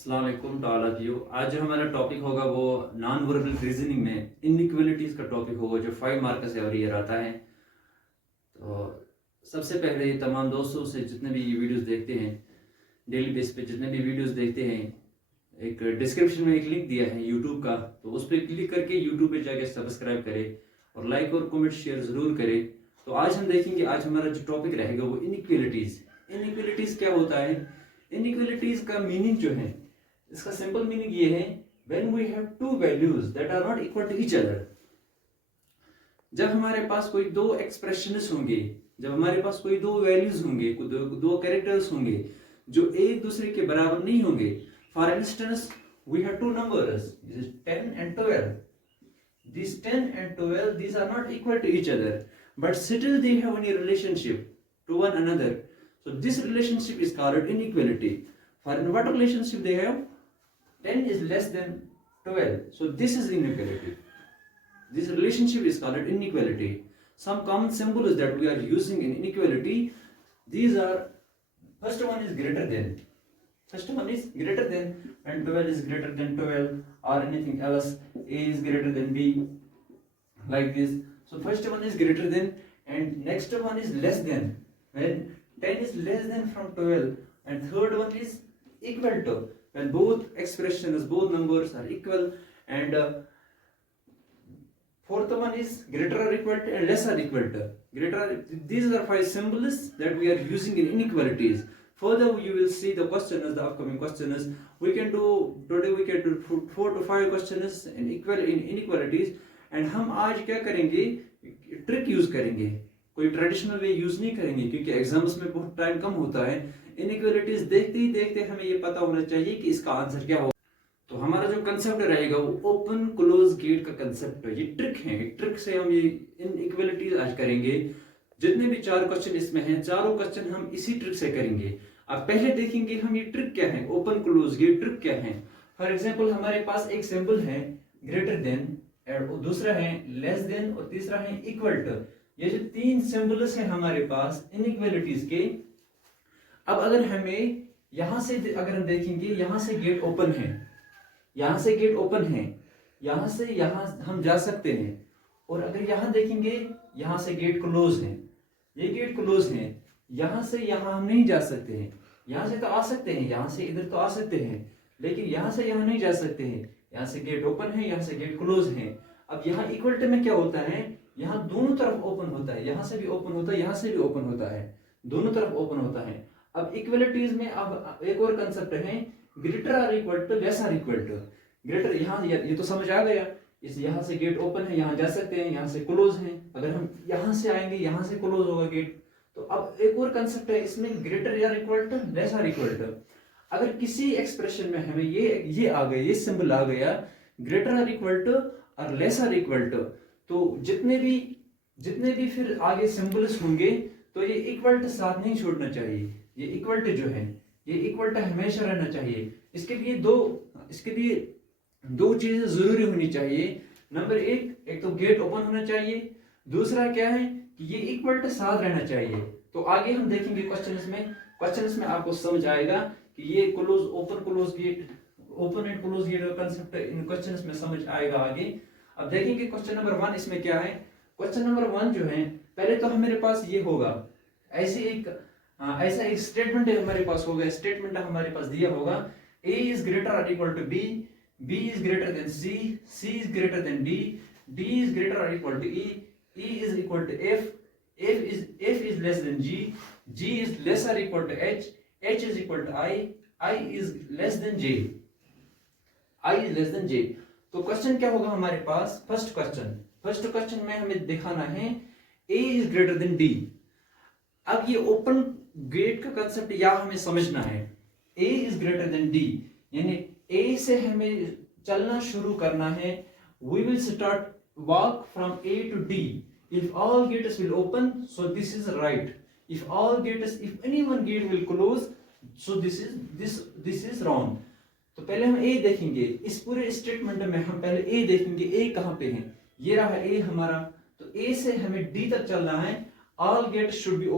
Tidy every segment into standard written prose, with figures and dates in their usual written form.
अस्सलाम वालेकुम to all of you. आज जो हमारा टॉपिक होगा वो नॉन वर्बल रीजनिंग में इनइक्वालिटीज का टॉपिक होगा जो 5 मार्क्स से और ईयर आता है। तो सबसे पहले तमाम दोस्तों से जितने भी ये वीडियोस देखते हैं डेली बेस पे जितने भी वीडियोस देखते हैं, एक डिस्क्रिप्शन में एक लिंक दिया है यूट्यूब का, तो उस पर क्लिक करके यूट्यूब पे जाके सब्सक्राइब करें और लाइक और कमेंट शेयर ज़रूर करें। तो आज हम देखेंगे, आज हमारा जो टॉपिक रहेगा वो इनइक्वालिटीज़। इनइक्वालिटीज़ क्या होता है? इनइक्वालिटीज़ का मीनिंग जो है, इसका सिंपल मीनिंग ये है, when we have two values that are not equal to each other. जब हमारे पास कोई दो एक्सप्रेशंस होंगे, जब हमारे पास कोई दो वैल्यूज होंगे, दो कैरेक्टर्स होंगे जो एक दूसरे के बराबर नहीं होंगे। For instance we have two numbers 10 and 12. These 10 and 12, these are not equal to each other, but still they have any relationship to one another. So this relationship is called inequality. For what relationship they have? 10 is less than 12. So this is inequality. This relationship is called inequality. Some common symbols that we are using in inequality, these are, first one is greater than. First one is greater than, and 12 is greater than 12 or anything else. A is greater than B, like this. So first one is greater than, and next one is less than. When 10 is less than from 12, and third one is equal to. When both expressions, both numbers are equal, and fourth one is greater or equal to and less or equal to. These are 5 symbols that we are using in inequalities. Further, you will see the questions, the upcoming questions. We can do today. We can do 4 to 5 questions in inequalities. And हम आज क्या करेंगे? Trick use करेंगे, कोई traditional way use नहीं करेंगे, क्योंकि exams में बहुत टाइम कम होता है। इनइक्वालिटीज देखते ही देखते हमें ये पता होना चाहिए कि इसका आंसर क्या होगा। तो हमारा जो कंसेप्ट रहेगा वो ओपन क्लोज गेट का कंसेप्ट है। ये ट्रिक है, ट्रिक से हम ये इनइक्वालिटीज आज करेंगे। जितने भी 4 क्वेश्चन इसमें हैं, चारों क्वेश्चन हम इसी ट्रिक से करेंगे। अब पहले देखेंगे हम ये ट्रिक क्या है, ओपन क्लोज गेट ट्रिक क्या है। फॉर एग्जाम्पल हमारे पास एक सिंबल है ग्रेटर देन, दूसरा है लेस देन और तीसरा है इक्वल टू। ये जो 3 सिंबल्स हैं हमारे पास इनइक्वालिटीज के। अब अगर हमें यहां से अगर हम देखेंगे, यहां से गेट ओपन है, यहां से गेट ओपन है, यहां से यहां हम जा सकते हैं। और अगर यहां देखेंगे, यहां से गेट क्लोज है, ये गेट क्लोज है, यहां से यहां हम नहीं जा सकते हैं। यहां से तो आ सकते हैं, यहां से इधर तो आ सकते हैं, लेकिन यहां से यहां नहीं जा सकते हैं। यहां से गेट ओपन है, यहां से गेट क्लोज है। अब यहां इक्वल टू में क्या होता है, यहां दोनों तरफ ओपन होता है, यहां से भी ओपन होता है, यहां से भी ओपन होता है, दोनों तरफ ओपन होता है। अब इक्वलिटीज में अब एक और कंसेप्ट है, greater or equal to less or equal to. Greater यहाँ ये तो समझ आ गया, इस यहाँ से गेट ओपन है, यहाँ जा सकते हैं, यहाँ से क्लोज है। अगर हम यहाँ से आएंगे, यहाँ से क्लोज होगा गेट। तो अब एक और कंसेप्ट है इसमें, greater or equal to less or equal to. अगर किसी एक्सप्रेशन में हमें ये आ गया, ये सिंबल आ गया, ग्रेटर आर इक्वल टू और लेस आर इक्वल टू, तो जितने भी फिर आगे सिंबल्स होंगे, तो ये इक्वल टू साथ नहीं छोड़ना चाहिए। ये इक्वल टू जो है, ये इक्वल टू हमेशा रहना चाहिए। इसके लिए दो चीजें जरूरी होनी चाहिए। नंबर एक तो गेट ओपन होना चाहिए, दूसरा क्या है कि ये इक्वल टू साथ रहना चाहिए। तो आगे हम देखेंगे क्वेश्चंस में आपको समझ आएगा कि ये close open close gate, open and close gate का कंसेप्ट इन क्वेश्चंस में समझ आएगा आगे। अब देखेंगे क्वेश्चन नंबर 1 इसमें क्या है। क्वेश्चन नंबर 1 जो है, पहले तो हमारे पास ये होगा, ऐसा एक स्टेटमेंट हमारे पास होगा। स्टेटमेंट हमारे पास दिया होगा, A is greater or equal to B, B is greater than C, C is greater than D, D is greater or equal to E, E is equal to F, F is less than G, G is less or equal to H, H is equal to I is less than J, I is less than J। तो question क्या होगा हमारे पास, first question में हमें दिखाना है A is greater than D। अब ये ओपन गेट का कंसेप्ट यहाँ हमें समझना है। A is greater than D, यानी A से हमें चलना शुरू करना है। We will start walk from A to D. If all gates will open, so this is right. If any one gate will close, so this is wrong. तो पहले हम A देखेंगे। इस पूरे स्टेटमेंट में हम पहले A देखेंगे। A कहाँ पे है? ये रहा A हमारा। तो A से हमें D तक चलना है। All gates should be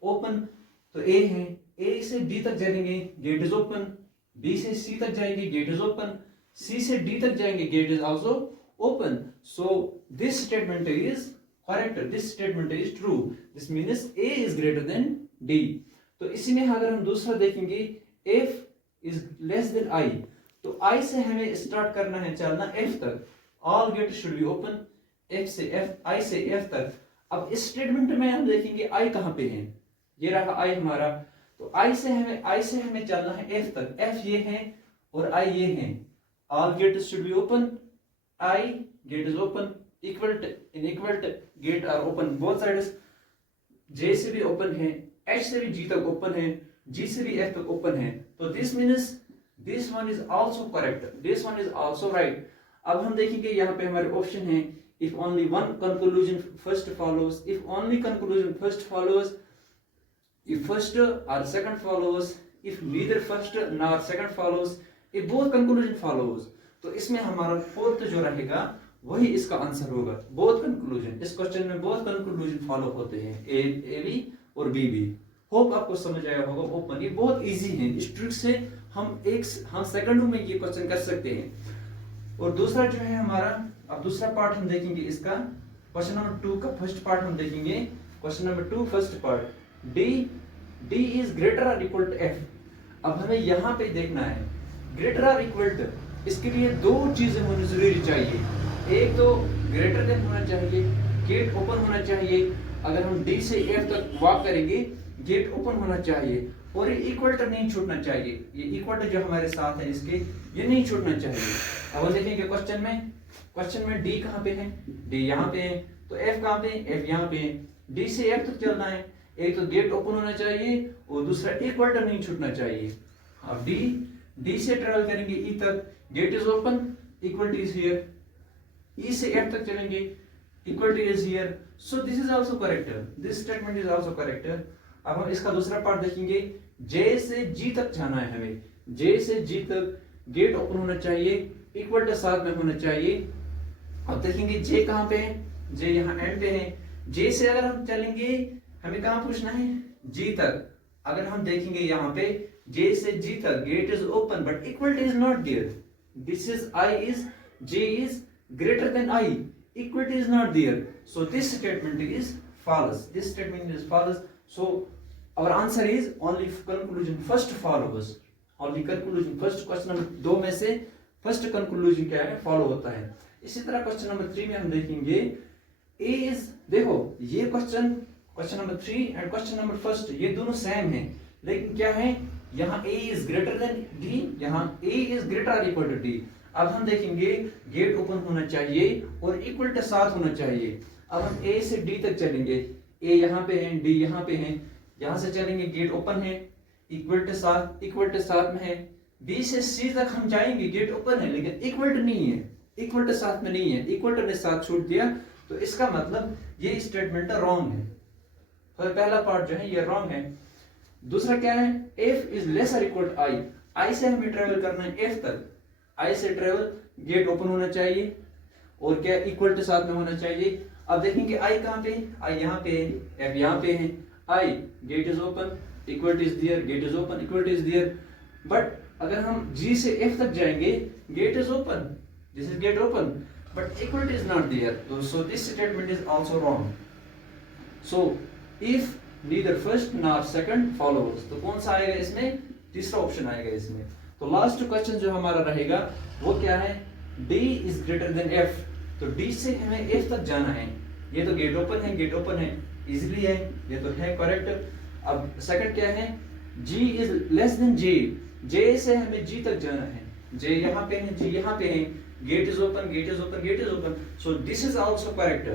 open. तो ए है, ए से बी तक जाएंगे गेट इज ओपन, बी से सी तक जाएंगे गेट इज ओपन, सी से डी तक जाएंगे gate is also open. So this statement is correct, this statement is true. This means A is greater than D. तो इसी में अगर हम दूसरा देखेंगे F is less than I, तो आई से हमें स्टार्ट करना है चलना एफ तक. All gate should be open. F से एफ, आई से एफ तक. अब इस स्टेटमेंट में हम देखेंगे आई कहां पे है, ये रहा आई हमारा. तो आई से हमें चलना है एफ तक. एफ ये है और आई ये है. All gate should be open, I gate is open, equal gate are open both sides. J से भी ओपन है, एच से भी जी तक ओपन है, जी से भी एफ तक ओपन है. तो this means this one is also correct, this one is also right. अब हम देखेंगे यहाँ पे हमारे ऑप्शन है if only one conclusion first follows, if only conclusion first follows, if first or second follows, if neither first nor second follows, if both conclusion follows. तो इसमें हमारा फोर्थ जो रहेगा वही इसका आंसर होगा. बोथ कंक्लूजन, इस क्वेश्चन में बोथ कंक्लूजन फॉलो होते हैं, ए बी और बी बी. होप आपको समझ आया होगा. ओपन, ये बहुत इजी है. इस ट्रिक से हम सेकंडों में ये क्वेश्चन कर सकते हैं. और दूसरा जो है हमारा, अब दूसरा पार्ट हम देखेंगे इसका. क्वेश्चन नंबर 2 का फर्स्ट पार्ट हम देखेंगे. Question number 2 first part, D is greater और इक्वल टू एफ. अब हमें यहाँ पे देखना है ग्रेटर और इक्वल टू. इसके लिए दो चीजें होनी जरूरी चाहिए. एक तो ग्रेटर देन होना चाहिए, गेट ओपन होना चाहिए. अगर हम डी से एफ तक वॉक करेंगे गेट ओपन होना चाहिए. और ये इक्वल टू नहीं छूटना चाहिए. ये इक्वल टू जो हमारे साथ है इसके, ये नहीं छूटना चाहिए. अब देखेंगे क्वेश्चन में डी कहाँ पे है, डी यहाँ पे है. तो एफ कहाँ पे, एफ यहाँ पे है. डी से एफ तक चलना है. एक तो गेट ओपन होना चाहिए और दूसरा इक्वल टू नहीं छूटना चाहिए. अब डी से ट्रेवल करेंगे ई तक, gate is open, equal to is here. E से एफ तक चलेंगे, equal to is here. So this is also correct, this statement is also correct. अब हम इसका दूसरा पार्ट देखेंगे. जे से जी तक जाना है हमें. जे से जी तक गेट ओपन होना चाहिए, इक्वल टू साथ में होना चाहिए. अब देखेंगे जे कहाँ पे है, जे यहाँ एंड पे है. जे से अगर हम चलेंगे हमें कहाँ पूछना है, जी तक. अगर हम देखेंगे यहाँ पे जे से जी तक gate is open but equal to is not there. This is I is, J is greater than I, equal to is not there. So this statement is false, this statement is false. So our answer is only conclusion first follows, only conclusion first. Question number 2 में से first conclusion क्या है, follow होता है. इसी तरह question number 3 में हम देखेंगे ए इज, देखो ये question number 3 and question number first ये दोनों सेम हैं, लेकिन क्या है यहाँ ए इज ग्रेटर देन डी, यहाँ ए इज ग्रेटर और इक्वल टू डी. अब हम देखेंगे गेट ओपन होना चाहिए और इक्वल टू साथ होना चाहिए. अब हम ए से डी तक चलेंगे. ए यहाँ पे है, डी यहाँ पे है. यहाँ से चलेंगे गेट ओपन है, इक्वल टू साथ में है. बी से सी तक हम जाएंगे, गेट ओपन है लेकिन इक्वल टू नहीं है, इक्वल टू साथ में नहीं है. इक्वल टू ने साथ छूट दिया, तो इसका मतलब ये स्टेटमेंट रॉन्ग है. तो पहला पार्ट जो है ये रॉन्ग है. दूसरा क्या है, एफ इज लेस और इक्वल टू आई. आई से हमें ट्रेवल करना है एफ तक. आई से ट्रेवल, गेट ओपन होना चाहिए और क्या इक्वल टू साथ में होना चाहिए. अब देखेंगे आई कहाँ पे, आई यहाँ पे है, एफ यहाँ पे है. I gate is open, equal to is there, gate is open, equal to is there. But अगर हम जी से एफ तक जाएंगे gate is open, this is gate open but equal to is not there. So this statement is also wrong. So if neither first nor second follows, तो कौन सा आएगा इसमें, तीसरा ऑप्शन आएगा इसमें. तो लास्ट क्वेश्चन जो हमारा रहेगा वो क्या है, D is greater then F. तो डी से हमें एफ तक जाना है. ये तो गेट ओपन है, इजीली है, ये तो है करेक्ट. अब सेकंड क्या है, जी इज लेस देन जे. जे से हमें जी तक जाना है. जे यहाँ पे है, जी यहाँ पे है. Gate is open. So this is also correct.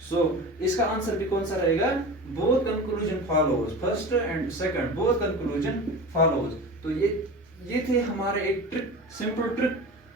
सो इसका आंसर भी कौन सा रहेगा, both conclusion follows, first and second both conclusion follows. तो ये थे हमारे एक ट्रिक, सिंपल ट्रिक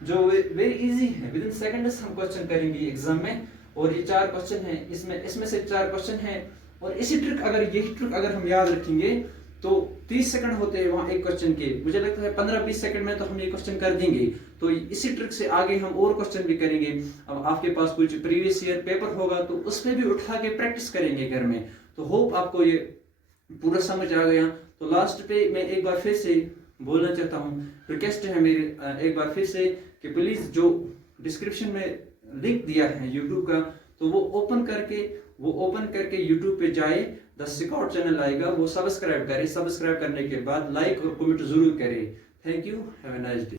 जो वेरी इजी है. विद इन सेकंड्स हम क्वेश्चन करेंगे एग्जाम में. और ये 4 क्वेश्चन है, इसमें से 4 क्वेश्चन है. और यही ट्रिक अगर हम याद रखेंगे तो 30 सेकंड होते हैं वहाँ एक क्वेश्चन के. मुझे लगता है 15-20 सेकंड में तो हम ये क्वेश्चन कर देंगे. तो इसी ट्रिक से आगे हम और क्वेश्चन भी करेंगे. अब आपके पास कुछ प्रीवियस ईयर पेपर होगा तो उस पर भी उठा के प्रैक्टिस करेंगे घर में. तो होप आपको ये पूरा समझ आ गया। तो लास्ट पे मैं एक बार फिर से बोलना चाहता हूँ, रिक्वेस्ट है मेरी एक बार फिर से कि प्लीज़ जो डिस्क्रिप्शन में लिंक दिया है यूट्यूब का, तो वो ओपन करके यूट्यूब पे जाए, द स्काउट चैनल आएगा, वो सब्सक्राइब करें। सब्सक्राइब करने के बाद लाइक और कमेंट जरूर करें। Thank you, have a nice day.